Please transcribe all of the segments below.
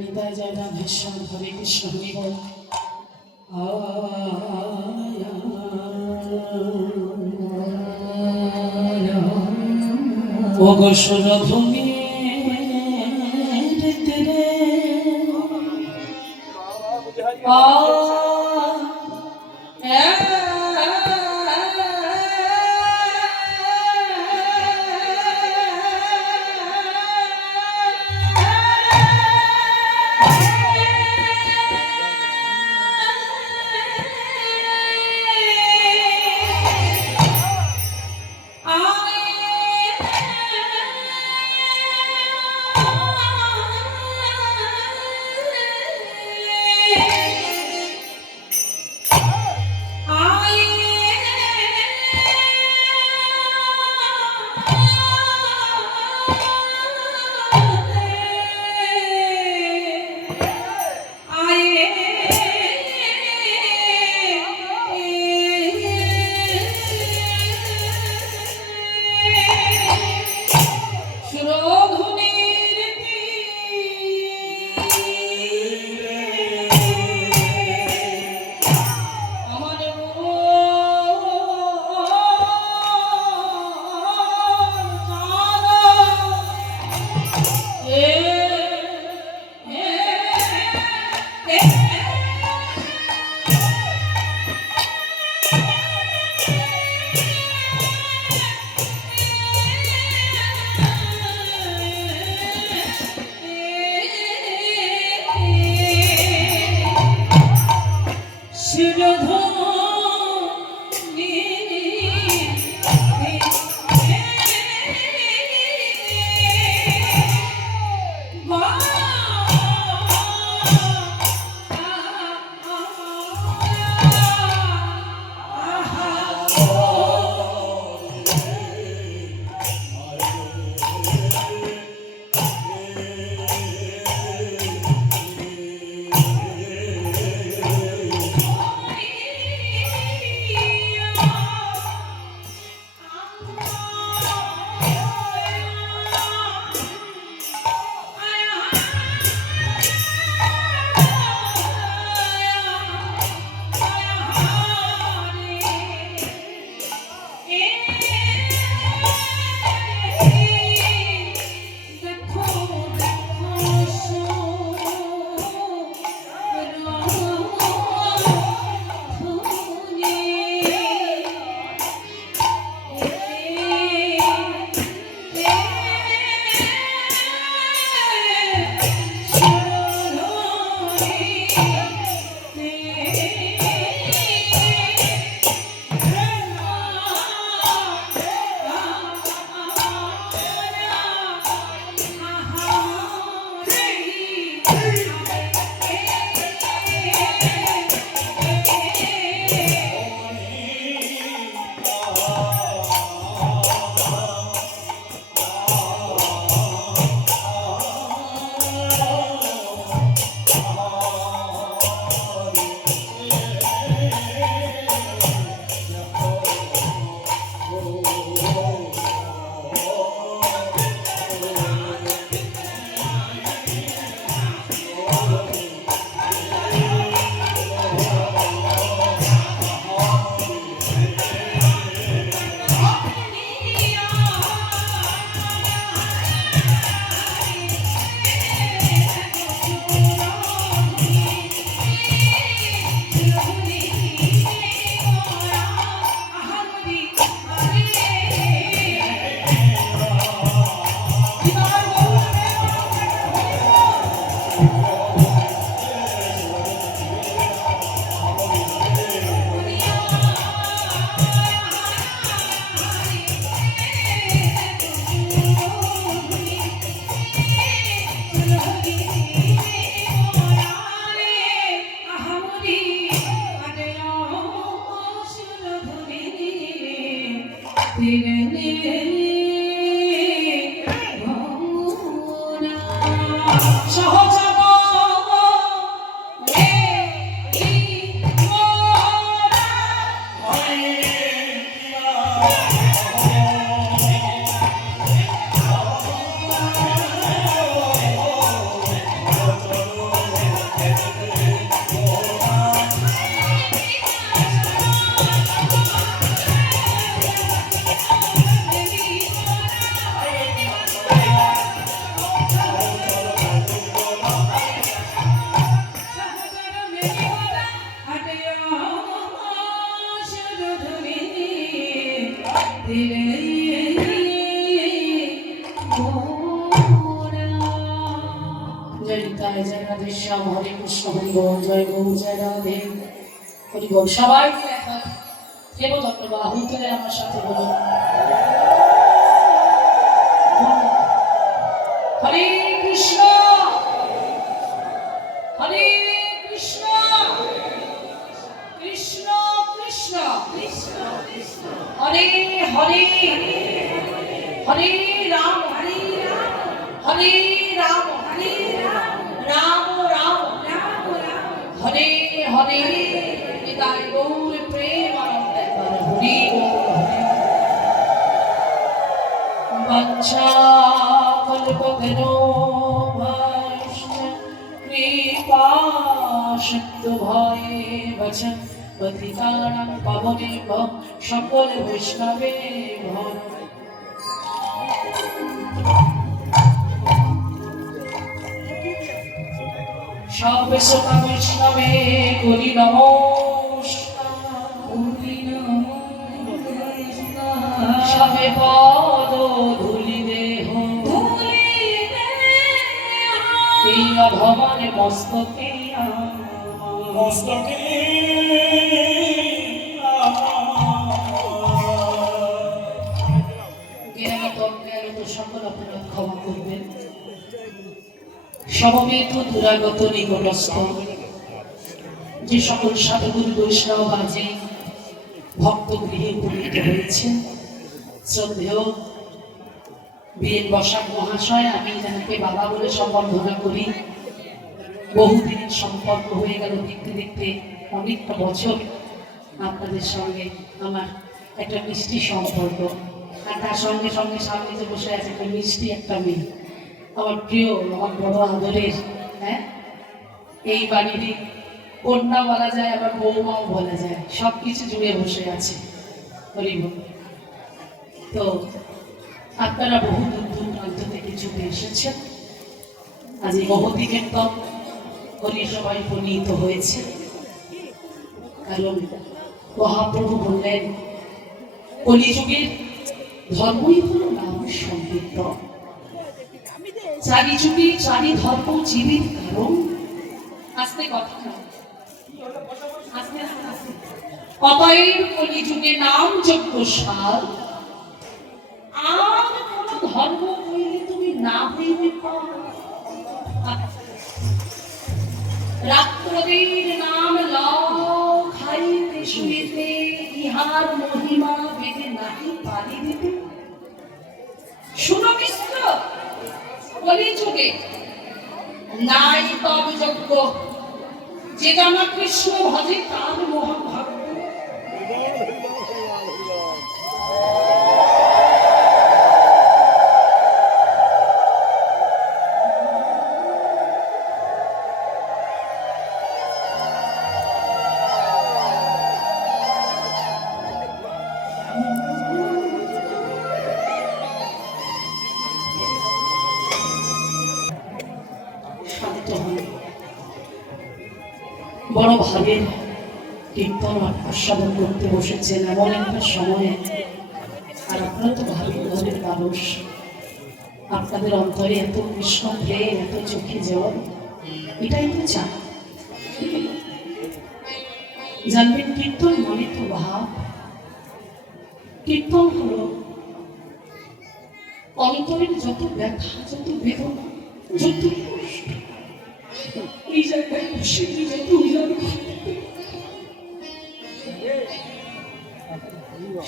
নিতাই জয় রাধেশ্বর হরে কৃষ্ণ হরি বল। ও গো সুরভূমি ধরে দিলে জয় নিতাই জয় রাধে শ্যাম হরে কৃষ্ণ হরি বল জয় গৌ জয় রাধে হরি বল। সবাই দেব দত্ত বাহু তুলে আমার সাথে বলুন হরে কৃষ্ণ হরে কৃষ্ণ কৃষ্ণ কৃষ্ণ হরে হরে হরে রাম হরে রাম রাম রাম হরে হরে নিতাই গৌর প্রেমানন্দ হরি বাঞ্ছা কল্পতরো কৃপা শক্ত ভয়ে বচন পতিতানাং পাবনেভ্য সকল বৈষ্ণবে ভব। সব সোপা বৈষ্ণবে করি নমস্কার সবে পদ ধুলি দেহ এই অধমনে মস্তকে মস্তকে সকল অপরাধ ক্ষমা করবেন। সমবেত দুরাগত নিকটস্থ যে সকল সাধুগুরু বৈষ্ণব আজে ভক্ত গৃহে উপনীত হয়েছে, শ্রদ্ধেয় বীর বসাক মহাশয়, আমি যাকে বাবা বলে সম্বর্ধনা করি। বহুদিনের সম্পর্ক হয়ে গেল, দেখতে দেখতে অনেকটা বছর আপনাদের সঙ্গে আমার একটা মিষ্টি সম্পর্ক। আর তার সঙ্গে সঙ্গে সামনে যে বসে আছে একটা মিষ্টি একটা মেয়ে, আমার প্রিয়, আমার বড় আদরের, হ্যাঁ, এই বাড়িরই কন্যা বলা যায়, আবার বৌমাও বলা যায়, সব কিছু জুড়ে বসে আছে। তো আপনারা বহু দূর দূরান্ত থেকে ছুটে এসেছেন। আজ এই মহতি কীর্তন হরি সবাই উপনীত হয়েছে, কারণ মহাপ্রভু বললেন কলিযুগের ধর্মই হল নাম সংকীর্তন। চারি যুগে চারি ধর্ম জীবের কারণ। আস্তে কথা না, আস্তে আস্তে আস্তে। অতএব কলিযুগে নাম যজ্ঞ সার, আর কোন ধর্ম হইলে তুমি না হইবে পার। রাত্রদের নাম লও খাইতে শুইতে, ইহার মহিমা বেদে নাহি পারি দিতে। শুনো মিশ্র, কলিযুগে নাই তব যজ্ঞ, যে জানা কৃষ্ণ ভজে তার মহাভাগ্য। বড় ভাবের কীর্তন আস্বাদন করতে বসেছেন এমন একটা সময়ে, আর আপনারা তো ভাবের ঘরের মানুষ, আপনাদের অন্তরে এত কৃষ্ণ প্রেম, এত চোখে জল, এটাই তো চান। জানবেন কীর্তন মানে তো ভাব। কীর্তন হলো অন্তরের যত ব্যথা, যত বেদনা, যত কষ্ট, এই জায়গায় বসে যত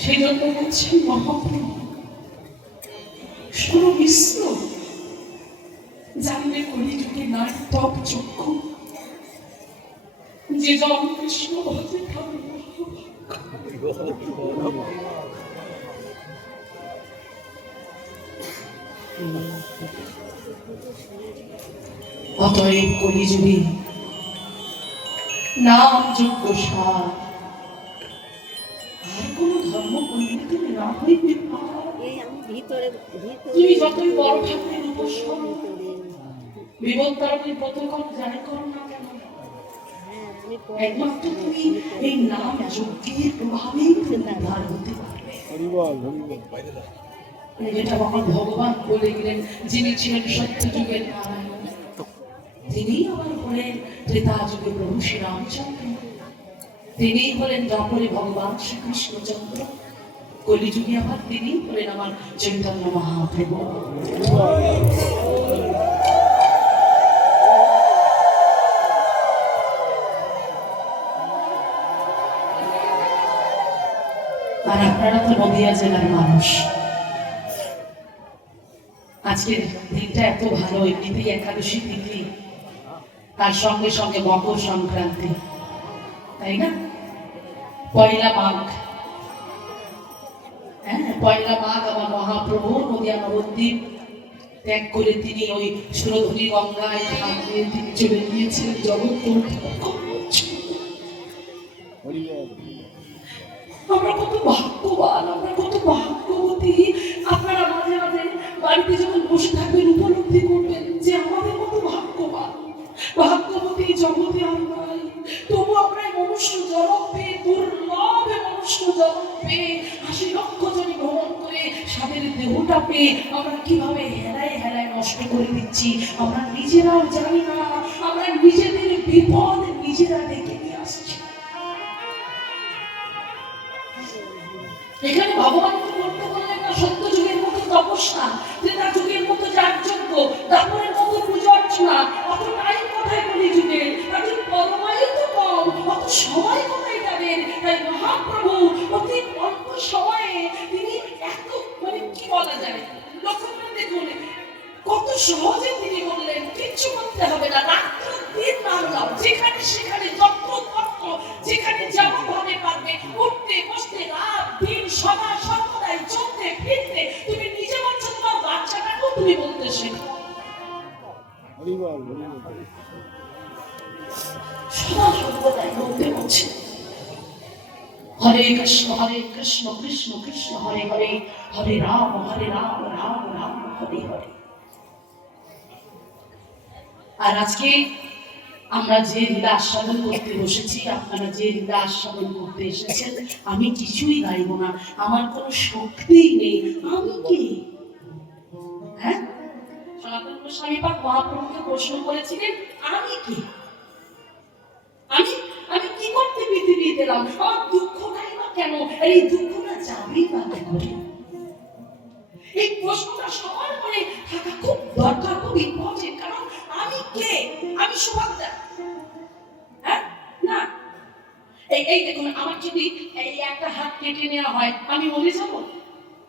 সেই জন্য বলছি মহাপ্রভু সর্ববিশ্ব জানলে কলিযুগে নাই তব চক্ষু, যে জন কৃষ্ণ ভজে তার অতএব কলিযুগে নাম যজ্ঞ সার, আর কোন ধর্ম করলে তুমি না হইবে পার। তুমি যতই বড় ঠাকুরের উপস্বর বিবর্তনের প্রতিকর যাই করো না কেন, একমাত্র তুমি এই নাম যজ্ঞের প্রভাবেই তুমি উদ্ধার হতে পারবে। যেটা আমার ভগবান বলে গেলেন, যিনি ছিলেন সত্য যুগের নারায়ণ, তিনি আবার হলেন ত্রেতা যুগে প্রভু শ্রী রামচন্দ্র, তিনি হলেন দ্বাপরে ভগবান শ্রীকৃষ্ণচন্দ্র, কলিযুগে আবার তিনি হলেন আমার চৈতন্য মহাপ্রভু। আর আপনারা তো নদিয়া জেলার মানুষ, আজকের দিনটা এত ভালো, এমনিতেই একাদশী তিথি, তার সঙ্গে সঙ্গে মকর সংক্রান্তি, তাই না? পয়লা মাঘ, হ্যাঁ পয়লা মাঘ আমার মহাপ্রভু নদিয়া নবদ্বীপ ত্যাগ করে তিনি ওই সুরধুনী গঙ্গায় ধান দিয়ে তিনি চলে গিয়েছিলেন জগৎ। আমরা কত ভাগ্যবান, আমরা কত ভাগ্যবতী। আপনারা মাঝে মাঝে বাড়িতে যখন বসে থাকবেন উপলব্ধি করবেন যে আমাদের কত ভাগ্যবান, ভাগ্যবতী জগতে আমরা। তবু আমরা মনুষ্য জন্ম পেয়ে, দুর্লভে মনুষ্য জন্ম পেয়ে, ৮০ লক্ষ জনই ভ্রমণ করে স্বাদের দেহটা পেয়ে আমরা কিভাবে হেলায় হেলায় নষ্ট করে দিচ্ছি আমরা নিজেরাও জানি না। আমরা নিজেদের বিপদ নিজেরা ডেকে নিয়ে আসছি। এখানে ভগবান করতে বললেন না সত্য যুগের মতো তপস্যা, ত্রেতা যুগের মতো যাগযজ্ঞ, দাপরের মতো পূজা অর্চনা, অত টাইম কোথায় কলি যুগে, তাদের পরমায়ু তো কম, অত সময় কোথায় তাদের। তাই মহাপ্রভু অতি অল্প সময়ে তিনি এত কি বলা যায়, লক্ষ্য করে দেখুন কত সহজে তিনি বললেন কিচ্ছু করতে হবে না, রাত্র দিন নাম যেখানে সেখানে যত্র তত্র যেখানে যেমন ভাবে পারবে উঠতে বসতে রাত দিন সদা সর্বদাই চলতে ফিরতে। তুমি নিজে বলছো তোমার বাচ্চাটাকেও তুমি বলতে শেখো সদা সর্বদাই বলতে বলছে হরে কৃষ্ণ কৃষ্ণ কৃষ্ণ হরে হরে, হরে রাম রাম রাম হরে হরে। আর আজকে আমরা যে লীলা আস্বাদন করতে বসেছি, আপনারা যে লীলা আস্বাদন করতে এসেছেন, আমি কিছুই গাইব না, আমার কোনো শক্তিই নেই। আমি কি? হ্যাঁ, সনাতন গোস্বামী পাক মহাপ্রভুকে প্রশ্ন করেছিলেন আমি কি, আমি আমি কি করতে পৃথিবীতে এলাম, আমার দুঃখটাই বা কেন, এই দুঃখটা যাবেই বা কেন? এই প্রশ্নটা সবার মনে থাকা খুব দরকার, খুব ইম্পর্টেন্ট। কারণ আমি কে? আমি সুভাগদা? হ্যাঁ না, এই দেখুন আমার যদি এই একটা হাত কেটে নেওয়া হয় আমি মরে যাব?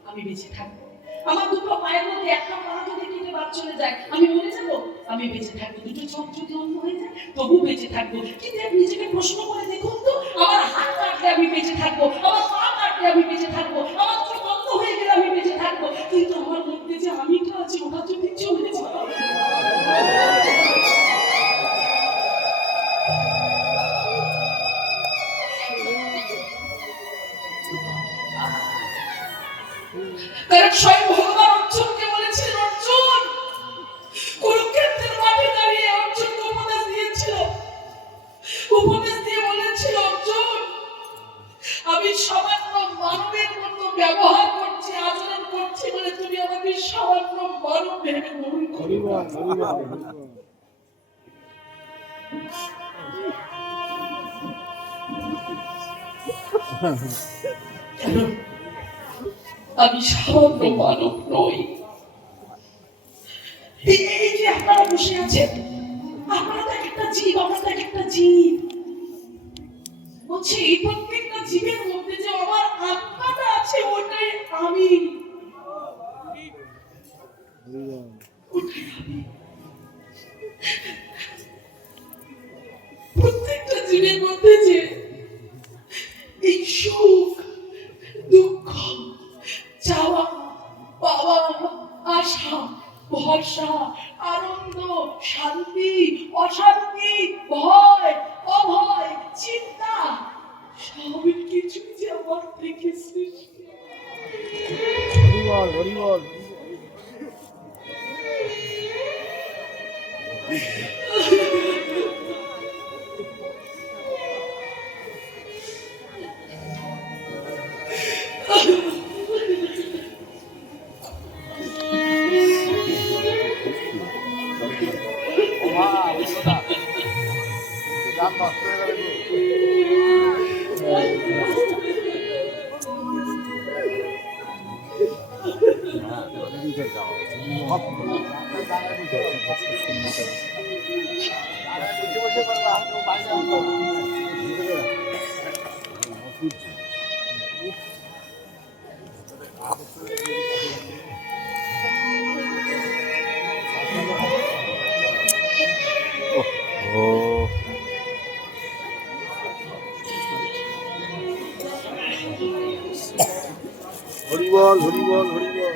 আমি বেঁচে থাকবো। আমার দুটো পায়ের মধ্যে একটা পা যদি কেটে বাদ চলে যায় আমি মরে যাব? আমি বেঁচে থাকবো। দুটো চোখ যদি অন্ধ হয়ে যায় তবু বেঁচে থাকবো। কিন্তু নিজেকে প্রশ্ন করে দেখুন তো, আমার হাত কাটলে আমি বেঁচে থাকবো, আমার পা কাটলে আমি বেঁচে থাকবো, আমার চোখ অন্ধ হয়ে গেলে আমি বেঁচে থাকবো, কিন্তু আমার মধ্যে যে আমিটা আছে ওটা যদি চলে যায় কারণ স্বয়ং ভগবান অর্জুনকে বলেছিলেন, অর্জুন কুরুক্ষেত্রের মাঠে দাঁড়িয়ে অর্জুনকে উপদেশ দিয়েছিল, উপদেশ দিয়ে বলেছিল অর্জুন আমি সামান্য মানবের মতো ব্যবহার করছি, আচরণ করছি বলে তুমি আমাকে সামান্য মানব ভেবে গ্রহণ করিবা। আমি সামান্য মানব নই। এই যে আপনারা বসে আছেন, আপনারা তো একটা জীব, আমরা তো একটা জীব। বলছি প্রত্যেকটা জীবের মধ্যে যে আমার আত্মাটা আছে ওটাই আমি। প্রত্যেকটা জীবের মধ্যে যে এই সুখ দুঃখ চাওয়া পাওয়া আশা ভরসা আনন্দ শান্তি অশান্তি ভয় অভয় চিন্তা সব কিছু যে আমার থেকে সৃষ্টি। হরিবল হরিবল হরিবল।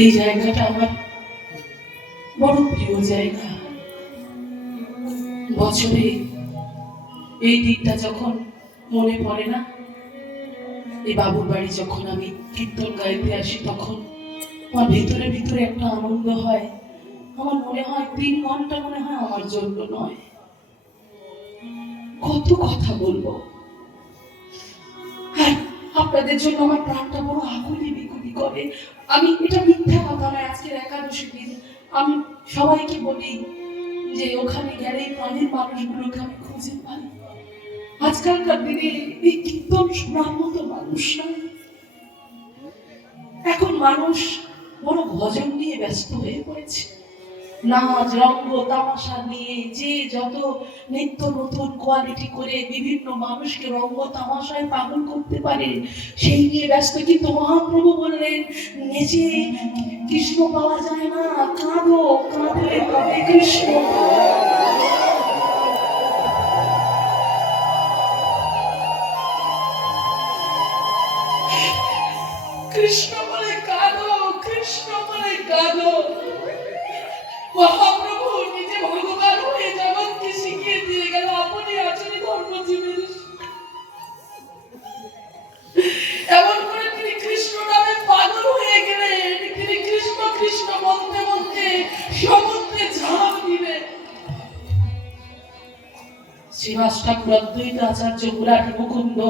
এই জায়গাটা আমার বড় প্রিয় জায়গা। বছরে এই দিনটা যখন মনে পড়ে না, এই বাবুর বাড়ি যখন আমি কীর্তন গাইতে আসি, তখন আমার ভিতরে ভিতরে একটা আনন্দ হয়। আমার মনে হয় 3 ঘন্টা মনে হয় আমার জন্য নয়। কত কথা বলবো, হ্যাঁ আপনাদের জন্য আমার প্রাণটা বড় আকুলি বিকুলি করে। আমি এটা মিথ্যা কথা নয়, আজকের একাদশী দিন আমি সবাইকে বলি যে ওখানে গেলে প্রাণের মানুষগুলোকে আমি খুঁজে পাই। আজকালকার দিনে এই কীর্তন শোনার মতো মানুষ নাই। এখন মানুষ বড় ভজন নিয়ে ব্যস্ত হয়ে পড়েছে, নাচ রঙ্গ তামাশা নিয়ে যে যত নিত্য নতুন কোয়ালিটি করে বিভিন্ন মানুষকে রঙ্গ তামাশায় পাগল করতে পারে সেই নিয়ে ব্যস্ত। কিন্তু মহাপ্রভু বললেন, নেচে কৃষ্ণ পাওয়া যায় না, কাঁদো, কাঁদলে তবে কৃষ্ণ। কৃষ্ণ বলে কাঁদো, কৃষ্ণ বলে কাঁদো। মহাপ্রভু নিজে ভগবান হয়ে জগৎকে শিখিয়ে দিয়ে গেল আপনি আচরণে ধর্মজীবীর। এমন করে তিনি কৃষ্ণ নামে পাগল হয়ে গেলেন, তিনি কৃষ্ণ কৃষ্ণ বলতে বলতে সমুদ্রে ঝাঁপ দিলেন। শ্রীবাস ঠাকুর অদ্বৈত আচার্য মুরারি মুকুন্দ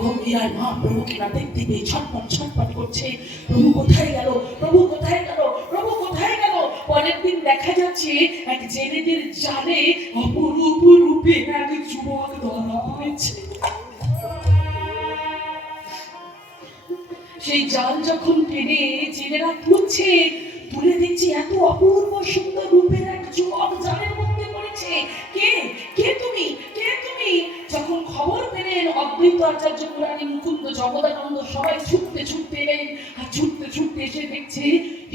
গম্ভীরার মহাপ্রভুকে না দেখতে পেয়ে ছটপট ছটপট করছে, প্রভু কোথায় গেল, প্রভু কোথায় গেল, প্রভু কোথায় গেল। পরের দিন দেখা যাচ্ছে এক জেলেদের জালে অপরূপ রূপে এক যুবক ধরা পড়েছে। সেই জাল যখন টেনে জেলেরা তুলছে, তুলে দেখছে এত অপূর্ব সুন্দর রূপের এক যুবক জালের মধ্যে পড়েছে। কে কে তুমি, কে তুমি? যখন খবর পেলেন অদ্বৈত আচার্য মুরারি মুকুন্দ জগদানন্দ সবাই ছুটতে ছুটতে এলেন, আর ছুটতে ছুটতে এসে দেখছে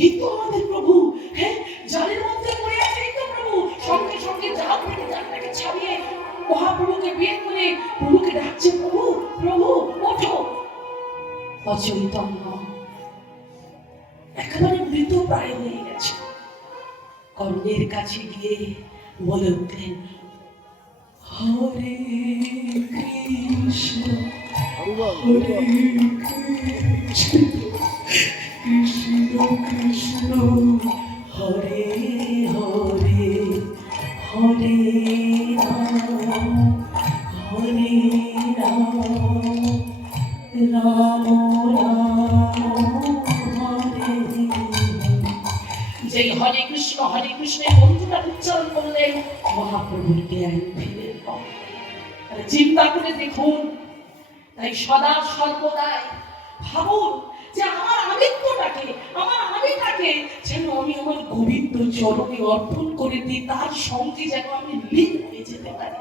এই তো আমাদের প্রভু, হ্যাঁ জালের মধ্যে পড়ে আছে এই তো প্রভু। সঙ্গে সঙ্গে জাল থেকে জালটাকে ছাড়িয়ে মহাপ্রভুকে বের করে প্রভুকে ডাকছে, প্রভু প্রভু ওঠো। অচৈতন্য একেবারে মৃত প্রায় হয়ে গেছে। কর্ণের কাছে গিয়ে বলে উঠলেন, হরে কৃষ্ণ হরে কৃষ্ণ কৃষ্ণ কৃষ্ণ হরে হরে হরে রাম হরে রাম রাম রাম হরে। যেই হরে কৃষ্ণ বন্ধুটা উচ্চারণ করলেন, মহাপ্রভুর জ্ঞান ফিরে। চিন্তা করে দেখুন, তাই সদা সর্বদাই ভাবুন যে আমার আমিত্বটাকে, আমার আমিটাকে যেন আমি আমার গোবিন্দ চরণে অর্পণ করে দিই, তার সঙ্গে যেন আমি লীন হয়ে যেতে পারি,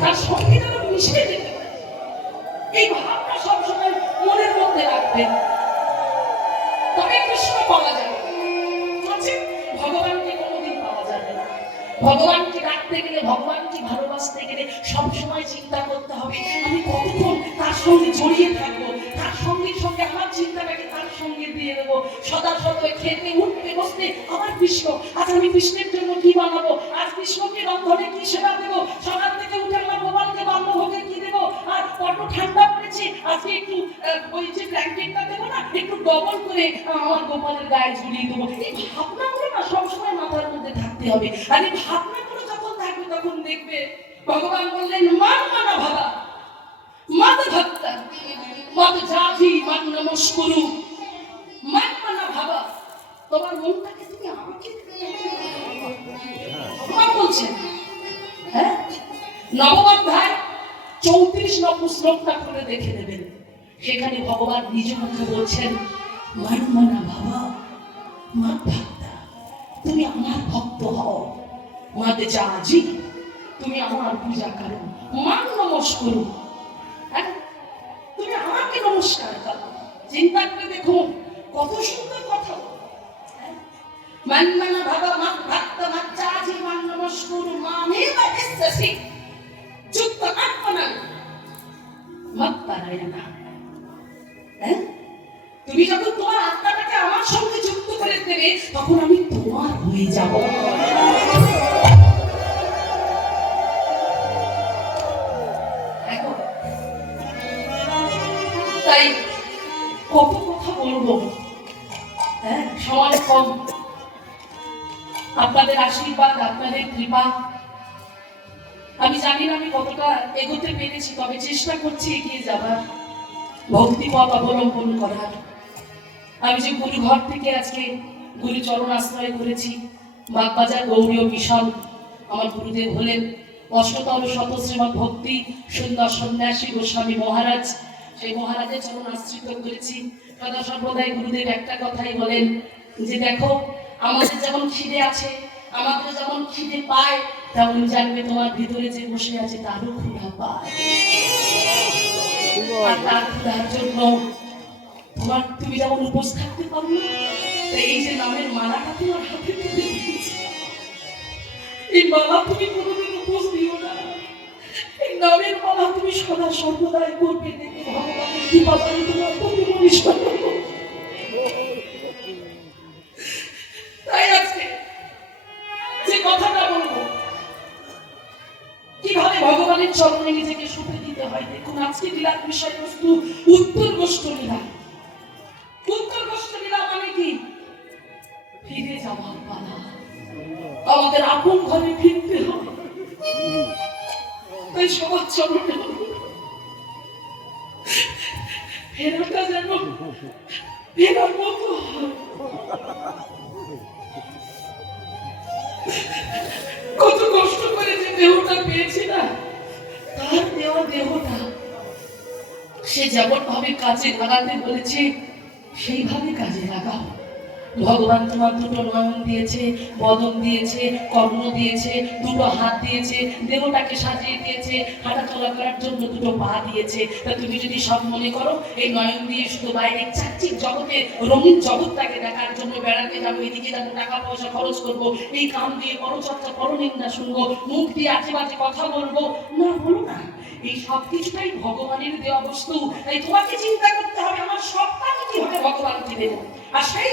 তার সঙ্গে যেন মিশে যেতে পারি। এই ভাবনা সবসময় মনের মধ্যে রাখবেন, তবে কৃষ্ণ পাওয়া যাবে। ভগবানকে কোনোদিন পাওয়া যাবে না। ভগবানকে ডাকতে গেলে, ভগবানকে ভালোবাসতে গেলে সবসময় চিন্তা করতে হবে আমি কতক্ষণ তার সঙ্গে জড়িয়ে থাকবো, তার সঙ্গে সঙ্গে আমার চিন্তাটাকে তার সঙ্গে দিয়ে দেবো। সদা সদয় খেতে উঠতে বসতে আমার কৃষ্ণ, আজ আমি কৃষ্ণের জন্য কি বানাবো, আজ কৃষ্ণকে রন্ধনে কি সেবা দেবো, সকাল থেকে উঠে আমার গোপালকে বাল্যভোগে কি দেবো, আর কত ঠান্ডা পড়েছে আজকে একটু ওই যে ব্ল্যাঙ্কেটটা দেবো না, একটু ডবল করে আমার গোপালের গায়ে ঝুলিয়ে দেবো। এই ভাবনাগুলো না সবসময় মাথার মধ্যে থাকতে হবে। আর এই ভাবনাগুলো যখন থাকবে যখন দেখবে, ভগবান বললেন মান মানা ভাবা মত ভক্তা মত জাতি মান নমস্কুরু। মান মানা ভাবা, তোমার মনটাকে তুমি আমাকে ভগবান বলছেন। হ্যাঁ, নবম অধ্যায় 34 নম্বর শ্লোকটা করে দেখে নেবেন। সেখানে ভগবান নিজ মুখে বলছেন মান মানা ভাবা মত ভক্তা, তুমি আমার ভক্ত হও। মত জাজি, তুমি আমার পূজা করো। মান নমস্কুরু, তুমি আমাকে নমস্কার করো। চিন্তা করে দেখো কত সুন্দর কথা। মান মানা ভাবা মত ভক্তা মত জাজি মান নমস্কুরু মামেব ইস্সসি যুক্ত আত্মনা মত পারায়ণা। তুমি যখন তোমার আত্মাটাকে আমার সঙ্গে যুক্ত করে দেবে, তখন আমি তোমার হয়ে যাব। তাই কত কথা বলবো, হ্যাঁ, সময় কম। আপনাদের আশীর্বাদ, আপনাদের কৃপা, আমি জানি না আমি কতটা এগোতে পেরেছি, তবে চেষ্টা করছি এগিয়ে যাবার, ভক্তি পথ অবলম্বন করার। আমি যে গুরু ঘর থেকে আজকে গুরু চরণ আশ্রয় করেছি, বাগবাজার গৌরীয় মিশন, আমার গুরুদেব হলেন অষ্টতর শত শ্রীমৎ ভক্তি সুন্দর সন্ন্যাসী গোস্বামী মহারাজ। সেই মহারাজের চরণ আশ্রিত করেছি। সদা সর্বদাই গুরুদেব একটা কথাই বলেন যে দেখো, আমাদের যেমন খিদে আছে, আমাদের যেমন খিদে পায়, তেমন জানবে তোমার ভিতরে যে বসে আছে তারও ক্ষুধা পায়। আর তার ক্ষুধার জন্য তুমি যেমন উপোস থাকতে পারো না, এই যে নামের মালাটা তোমার হাতে তুলে দিয়েছি, এই মালা তুমি কোনোদিন উপোস দিও না। এই নামের মালা তুমি সদা সর্বদাই করবে, দেখে ভগবানের কৃপা পাবে তোমার প্রতি পরিষ্কার। তাই আজকে যে কথাটা বলবো, কিভাবে ভগবানের চরণে নিজেকে সঁপে দিতে হয়, দেখুন আজকে লীলার বিষয়বস্তু উত্তর গোষ্ঠ লীলা। উত্তর গোষ্ঠ লীলা মানে কি? ফিরে যাওয়ার পালা, আমাদের আপন ঘরে ফিরতে হবে। তাই সবার চরণে ফেরাটা যেন ফেরার মতো। কত কষ্ট করে যে দেহটা পেয়েছি না, তার দেওয়া দেহটা সে যেমন ভাবে কাজে লাগাতে বলেছে সেইভাবে কাজে লাগাও। ভগবান তোমার দুটো নয়ন দিয়েছে, বদন দিয়েছে, কর্ণ দিয়েছে, দুটো হাত দিয়েছে, দেহটাকে সাজিয়ে দিয়েছে, হাঁটা চলা করার জন্য দুটো পা দিয়েছে। তা তুমি যদি সব মনে করো এই নয়ন দিয়ে শুধু বাইরে চাকচিক জগতে রঙিন জগৎটাকে দেখার জন্য বেড়াতে যাবো, এদিকে যাবো, টাকা পয়সা খরচ করবো, এই কান দিয়ে পরচর্চা পরনিন্দা শুনবো, মুখ দিয়ে আজে বাজে কথা বলবো, না বলো না। এই সব কিছুটাই ভগবানের দেওয়া বস্তু। তাই তোমাকে চিন্তা করতে হবে আমার সবটাকে কিভাবে ভগবানকে দেবো। আর সেই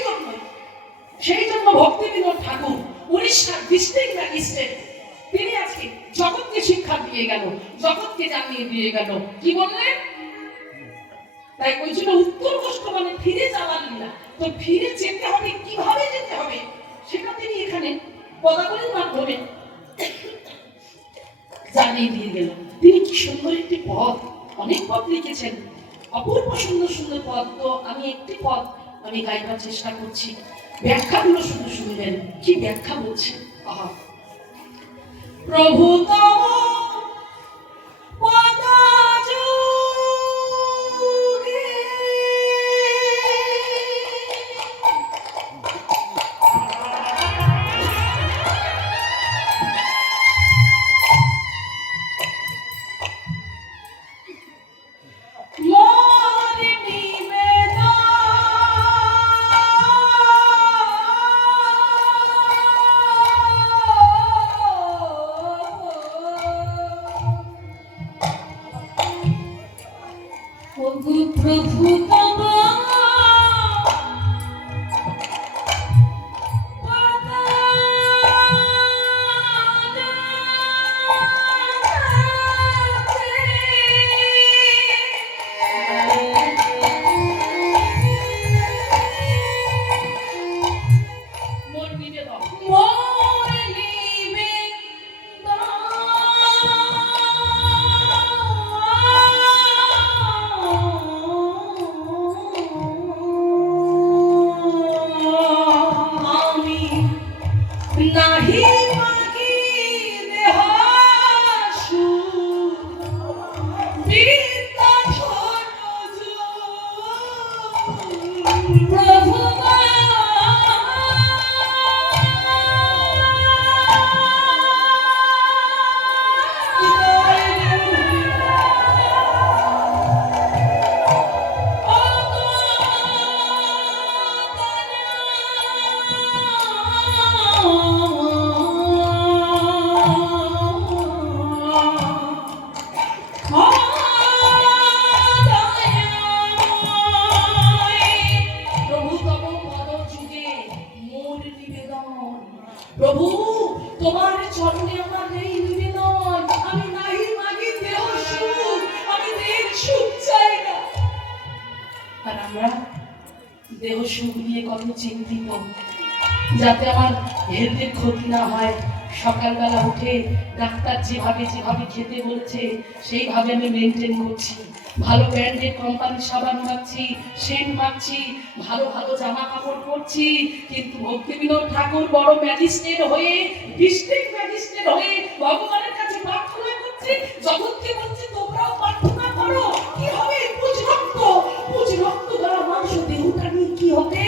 জন্য ভক্তি বিনোদ ঠাকুর 19টা ডিস্ট্রিক্ট ম্যাজিস্ট্রেট তিনি আজকে জগৎকে শিক্ষা দিয়ে গেল, জগৎকে জানিয়ে দিয়ে গেল। কি বললেন? তাই ওই জন্য উত্তর গোষ্ঠ মানে ফিরে যাওয়ার লীলা। তো ফিরে যেতে হবে, কিভাবে যেতে হবে সেটা তিনি এখানে পদাবলীর মাধ্যমে জানিয়ে দিয়ে গেল। তিনি কি সুন্দর একটি পদ, অনেক পদ লিখেছেন, অপূর্ব সুন্দর সুন্দর পদ। তো আমি একটি পদ আমি গাইবার চেষ্টা করছি, ব্যাখ্যাগুলো শুধু শুনবেন। কি ব্যাখ্যা বলছে? আহা, প্রভু তব পদযুগে প্রভু তব মোর নিবে দেহ সুখ নিয়ে কত চিন্তিত, যাতে আমার হেলথের ক্ষতি না হয়। সকালবেলা উঠে ডাক্তার যেভাবে যেভাবে খেতে বলছে সেইভাবে আমি মেনটেন করছি। ভালো ব্র্যান্ডের কোম্পানির সাবান মাখছি, সেন্ট মাখছি, ভালো ভালো জামা কাপড় পরছি, কিন্তু ভক্তি বিনোদ ঠাকুর বড় ম্যাজিস্ট্রেট হয়ে, ডিস্ট্রিক্ট ম্যাজিস্ট্রেট হয়ে ভগবানের কাছে প্রার্থনা করছি, জগৎকে বলছি তোমরাও প্রার্থনা করো। কি হবে? পুজ রক্ত দ্বারা মাংস দেহটা নিয়ে কি হবে?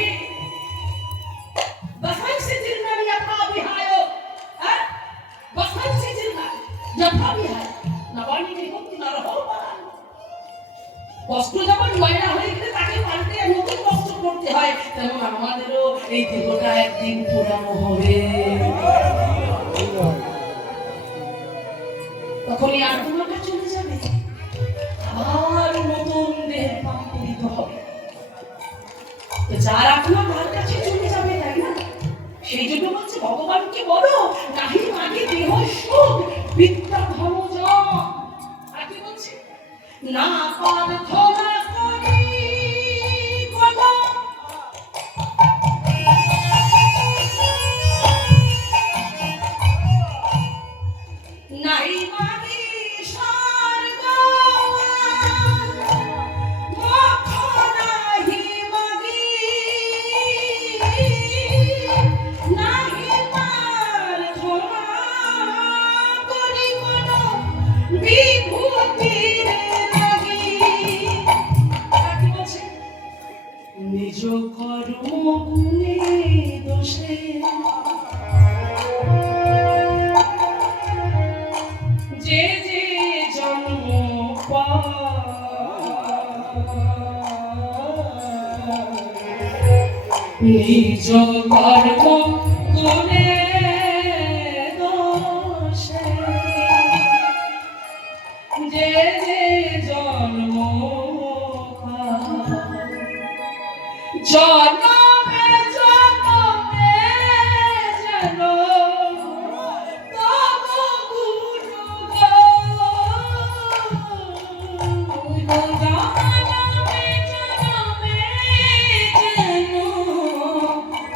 বস্ত্র যখন ময়লা হয়ে গেলে তাকে পাল্টে নতুন বস্ত্র করতে হয়, তেমন আমাদেরও এই দেহটা একদিন পুরানো হবে। তখনই আত্মাটা চলে যাবে, আবার নতুন দেহে রূপান্তরিত হবে। যার আত্মা তার কাছে চলে যাবে, তাই না? সেই জন্য বলছে ভগবানকে বলো, নাহি মাগে দেহ সুখ বিদ্যা ধর্ম জন। আর কি বলছে? না প্রার্থনা করি কোনো, নাই মাগি স্বর্গ, মোক্ষ নাহি মাগি, নাহি প্রার্থনা করি কোনো বিভূতির লাগি। আর কি বলছে? নিজ কর্ম গুণে দোষে যে যে জন্ম নিজ কর্ম গুণে দোষে যে যে জন্ম জন্মে জন্মে যেন তব গুণগান, জন্মে জন্মে যেন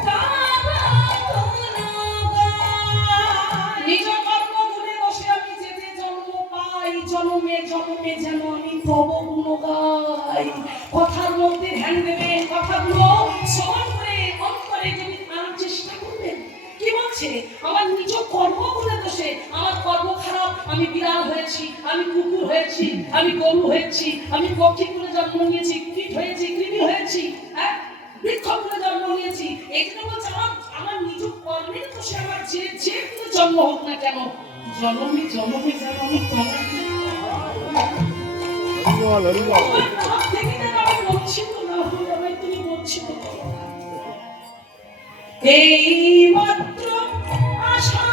তব গুণগান। নিজ কর্মগুণে বসে আমি যে যে জন্ম পাই, জন্মে জন্মে যেন আমি তব গুণ গাই। কথার মধ্যে ধ্যান দেবেন, কথাগুলো শ্রবণ করে অন্তরে যদি আনার চেষ্টা করবেন। কি বলছে? আমার নিজ কর্মগুলো দোষে, আমার কর্ম খারাপ, আমি বিড়াল হয়েছি, আমি কুকুর হয়েছি, আমি গরু হয়েছি, আমি পক্ষী করে জন্ম নিয়েছি, কীট হয়েছি, কৃমি হয়েছি, হ্যাঁ বৃক্ষ করে জন্ম নিয়েছি। এই জন্য বলছে আমার নিজ কর্মের দোষে আমার যে যে কোনো জন্ম হোক না কেন, জন্মে জন্মে যেন আমি এই মাত্র আশা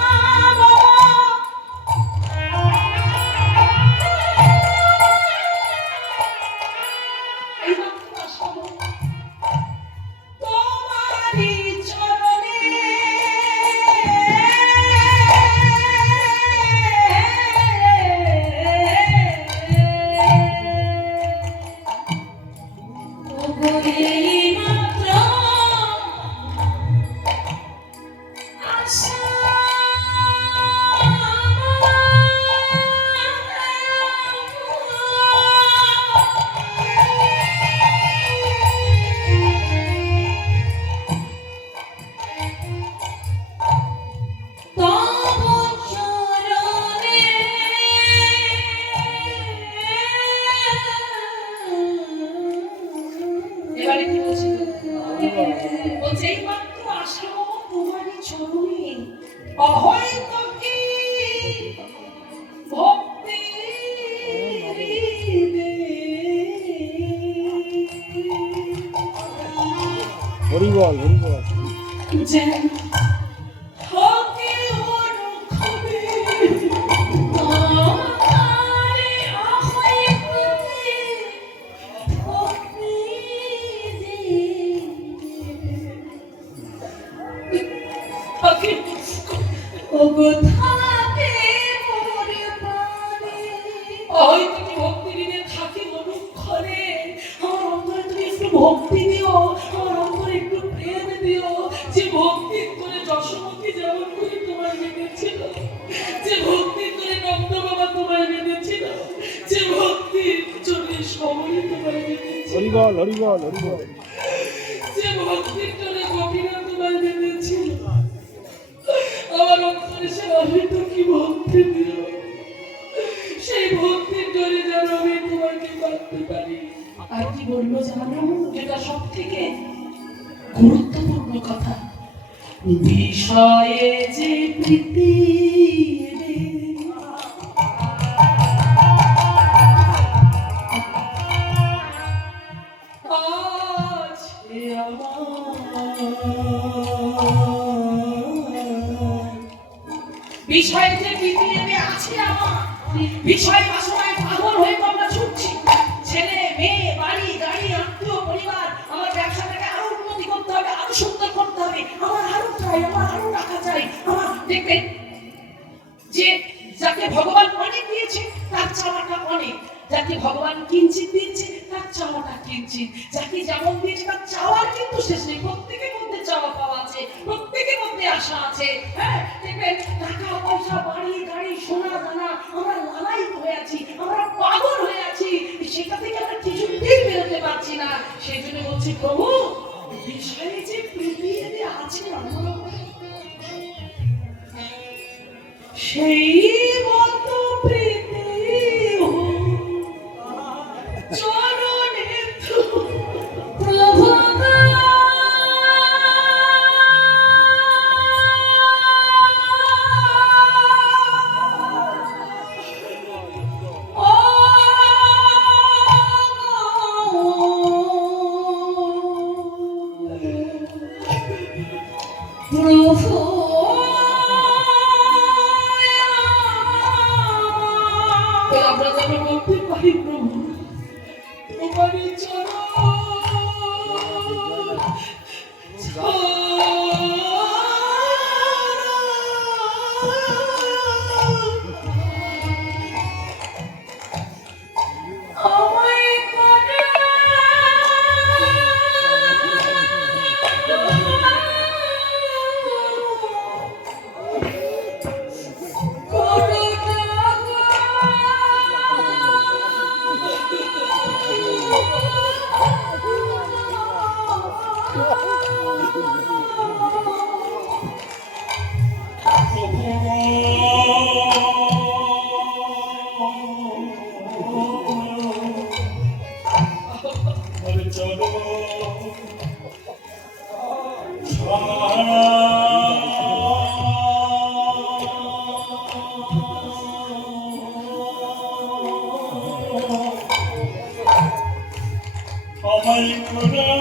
তোমারি চরণে হরি বল, হরি বল। ভক্তি দিও, আমার হরিবল হরিবল হরিবল। যে ভক্তির জন্য গোপীনাথ তোমায় বেঁধেছিল, আমার অন্তরে সে অহিত কি ভক্তি দিল, সেই ভক্তির জন্য যেন আমি তোমাকে পারতে পারি। আর কি বললো জানো, এটা সব থেকে গুরুত্বপূর্ণ কথা, বিষয়ে যে প্রীতি আছে আমার, বিষয়ে যে প্রীতি নেবে আছে আমার, বিষয় বাসনায় পাগল হয়ে আমরা ছুটছি, ছেলে মেয়ে বাড়ি গাড়ি আত্মীয় পরিবার, আমার ব্যবসাটাকে আরো উন্নতি করতে হবে, আরো সুন্দর করতে হবে, আমার আরো চাই, আমার আরো টাকা চাই, আমার দেখবেন যে যাকে ভগবান অনেক দিয়েছে তার চাওয়াটা অনেক, যাকে ভগবান কিঞ্চিত দিয়েছে তার চাওয়াটা কিঞ্চিত, যাকে যেমন দিয়েছে তার চাওয়ার কিন্তু শেষ নেই, প্রত্যেকের মধ্যে চাওয়া পাওয়া আছে, প্রত্যেকের মধ্যে আশা আছে। হ্যাঁ দেখবেন টাকা পয়সা বাড়ি গাড়ি সোনা দানা আমরা লালায়িত হয়ে আছি, আমরা পাগল হয়ে আছি, সেটা থেকে আমরা কিছুতেই বেরোতে পারছি না। সেই জন্য বলছি প্রভু বিষয়ে যে প্রীতি এনে আছে আমার, সেই মতো প্রীতি চরণে প্রভু প্রভু আমরা যেন বলতে পারি প্রভু তোমারই করুণা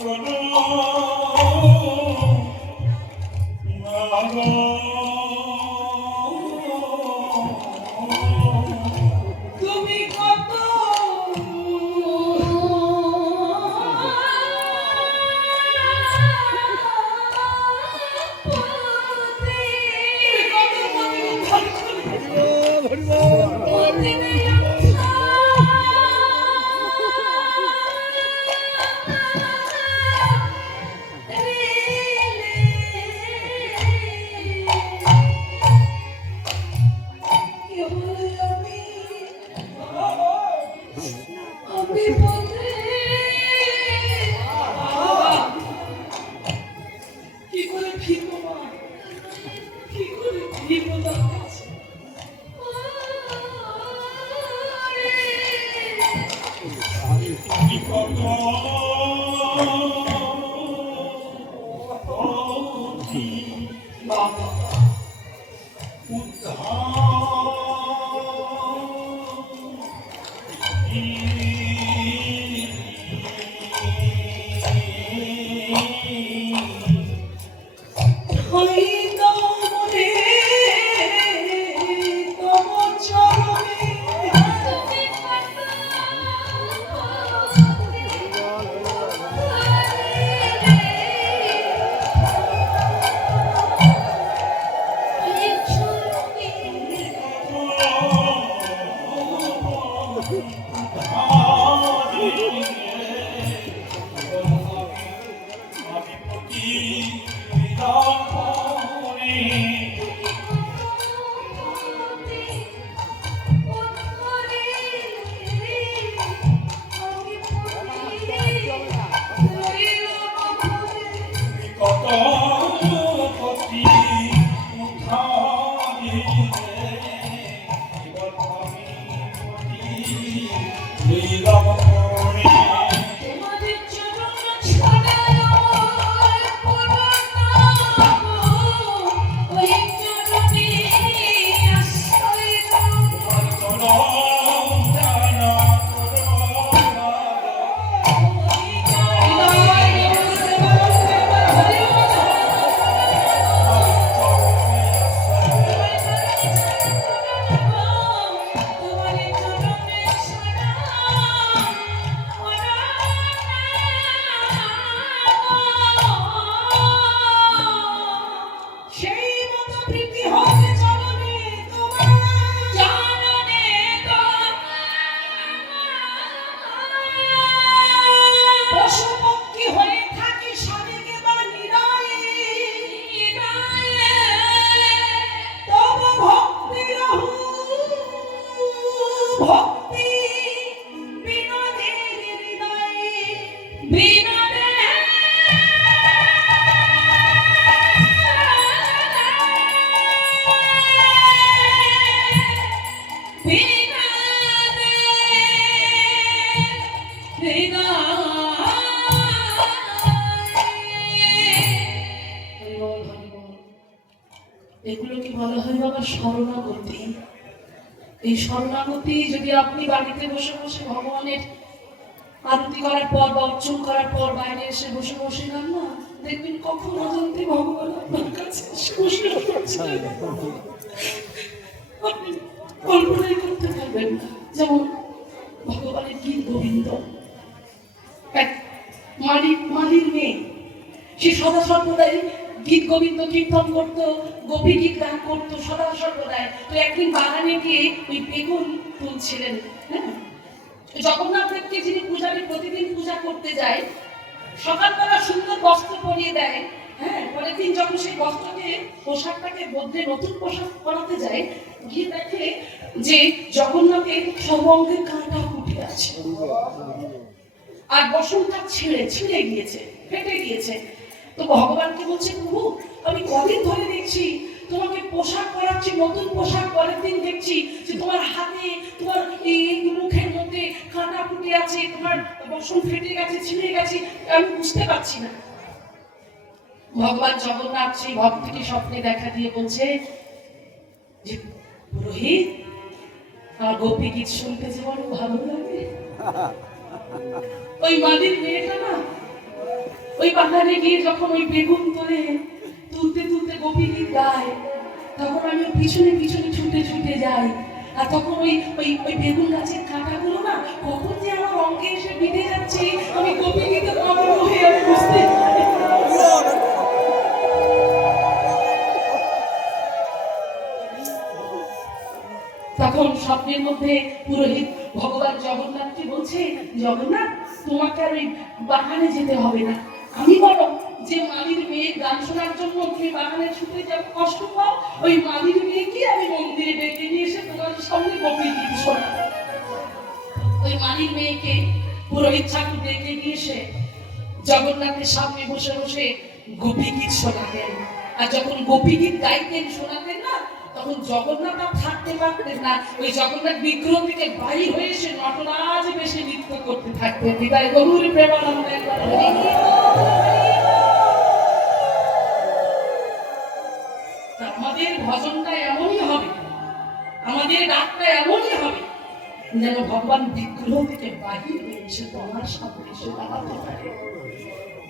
Corona আমি পথে কি করে ফিরবো মা, কি করে ফিরবো তার কাছে? বাবা এগুলো কি বলা হয় বাবা? শরণাগতি। এই শরণাগতি যদি আপনি বাড়িতে বসে বসে ভগবানের আরতি করার পর বা অর্চন করার পর বাইরে এসে বসে বসে গান না, দেখবেন কখন অজান্তে ভগবান আপনার কাছে এসে বসে রয়েছে। আপনি কল্পনাই করতে পারবেন না। যেমন ভগবানের গীত গোবিন্দ, এক মালির মেয়ে, সে সদা সর্বদাই গীত গোবিন্দ কীর্তন করতো, গোপী গীত গান করতো সদা সর্বদাই। তো একদিন বাগানে গিয়ে ওই বেগুন তুলছিলেন। হ্যাঁ, জগন্নাথ দেবকে যিনি পূজারী প্রতিদিন পূজা করতে যায়, সকালবেলা সুন্দর বস্ত্র পরিয়ে দেয়। হ্যাঁ, পরের দিন যখন সেই বস্ত্রকে পোশাকটাকে বদলে নতুন পোশাক পরাতে যায়, গিয়ে দেখে যে জগন্নাথের সর্বাঙ্গে কাঁটা ফুটে আছে আর বসনটা ছিঁড়ে গিয়েছে, ফেটে গিয়েছে। তো ভগবানকে বলছে, প্রভু আমি কদিন ধরে দেখছি তোমাকে পোশাক পরাচ্ছি, নতুন পোশাক, পরের দিন দেখছি যে তোমার হাতে, তোমার এই মুখের মধ্যে কাঁটা ফুটে আছে, তোমার বসন ফেটে গেছে, ছিঁড়ে গেছে, আমি বুঝতে পারছি না। ভগবান জগন্নাথ সেই ভক্তকে স্বপ্নে দেখা দিয়ে বলছে যে, পুরোহিত আমার গোপী গীত শুনতে যে বড় ভালো লাগে। ওই মালির মেয়েটা না, ওই বাগানে গিয়ে যখন ওই বেগুন তোলে, তুলতে তুলতে গোপী গীত গায়, তখন আমি পিছনে পিছনে ছুটে ছুটে যাই। আর তখন ওই ওই ওই বেগুন গাছের কাঁটাগুলো না কখন যে আমার অঙ্গে এসে বিঁধে যাচ্ছে, আমি গোপী গীতে মগ্ন হয়ে আমি বুঝতে পারি। তখন স্বপ্নের মধ্যে পুরোহিত ভগবান জগন্নাথকে বলছে, জগন্নাথ তোমাকে আর ওই বাগানে যেতে হবে না, আমি বরং যে মালির মেয়ে গান শোনার জন্য তুমি বাগানে ছুটে যাও, কষ্ট পাও, ওই মালির মেয়েকে আমি মন্দিরে ডেকে নিয়ে এসে তোমার সামনে গোপী গীত শোনাবো। ওই মানির মেয়েকে পুরোহিত ঠাকুর ডেকে নিয়ে এসে জগন্নাথের সামনে বসে বসে গোপী গীত শোনাতেন। আর যখন গোপী গীত গাইতেন শোনাতেন না, তখন জগন্নাথ আর থাকতে পারতেন না, ওই জগন্নাথ বিগ্রহ থেকে বাড়ি হয়ে এসে নটরাজ বেশি নৃত্য করতে থাকতেন। বিদায় গরুর প্রেমানন্দে। আমাদের ভজনটা এমনই হবে, আমাদের ডাকটা এমনই হবে যেন ভগবান বিগ্রহ থেকে বাহির হয়ে এসে তোমার সামনে এসে দাঁড়াতে পারে।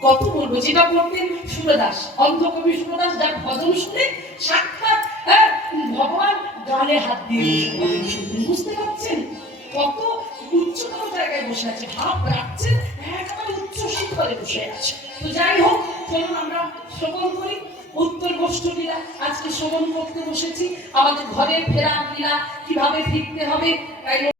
কত বলবো, যেটা করতেন সুরদাস, অন্ধকবি সুরদাস, যার ভজন শুনে সাক্ষাৎ ভগবান গালে হাত দিয়ে ভজন শুনতেন। বুঝতে পারছেন কত উচ্চতর জায়গায় বসে আছে, ভাব রাখছেন একেবারে উচ্চ শিখরে বসে আছে। তো যাই হোক, চলুন আমরা শ্রবণ করি উত্তর গোষ্ঠ লীলা। আজকে শ্রবণ করতে বসেছি আমাদের ঘরের ফেরার লীলা, কিভাবে ফিরতে হবে। তাই